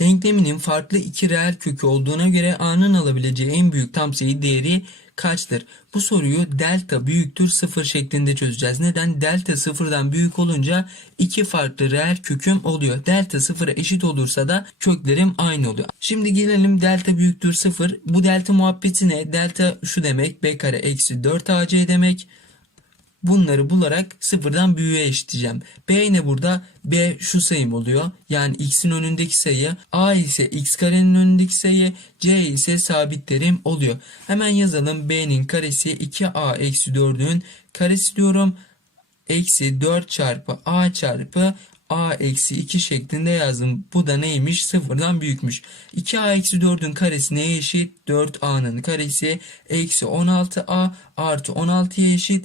Denkleminin farklı iki reel kökü olduğuna göre a'nın alabileceği en büyük tam sayı değeri kaçtır? Bu soruyu delta büyüktür 0 şeklinde çözeceğiz. Neden? Delta sıfırdan büyük olunca iki farklı reel köküm oluyor. Delta sıfıra eşit olursa da köklerim aynı oluyor. Şimdi gelelim delta büyüktür 0. Bu delta muhabbeti ne? Delta şu demek b kare eksi 4ac demek. Bunları bularak sıfırdan büyüğe eşitleyeceğim. B ne burada? B şu sayım oluyor. Yani x'in önündeki sayı. A ise x karenin önündeki sayı. C ise sabit terim oluyor. Hemen yazalım. B'nin karesi 2a eksi 4'ün karesi diyorum. Eksi 4 çarpı a çarpı a eksi 2 şeklinde yazdım. Bu da neymiş? Sıfırdan büyükmüş. 2a eksi 4'ün karesi neye eşit? 4a'nın karesi eksi 16a artı 16'ya eşit.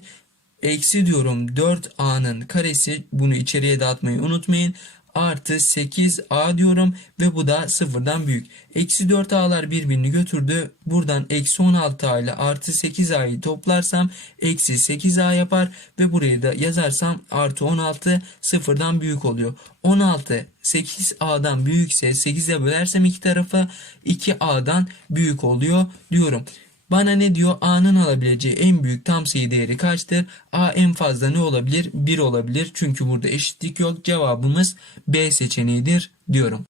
Eksi diyorum 4a'nın karesi bunu içeriye dağıtmayı unutmayın. Artı 8a diyorum ve bu da sıfırdan büyük. Eksi 4a'lar birbirini götürdü. Buradan eksi 16a ile artı 8a'yı toplarsam eksi 8a yapar ve burayı da yazarsam artı 16 sıfırdan büyük oluyor. 16 8a'dan büyükse 8'e bölersem iki tarafı 2a'dan büyük oluyor diyorum. Bana ne diyor? A'nın alabileceği en büyük tam sayı değeri kaçtır? A en fazla ne olabilir? 1 olabilir. Çünkü burada eşitlik yok. Cevabımız B seçeneğidir diyorum.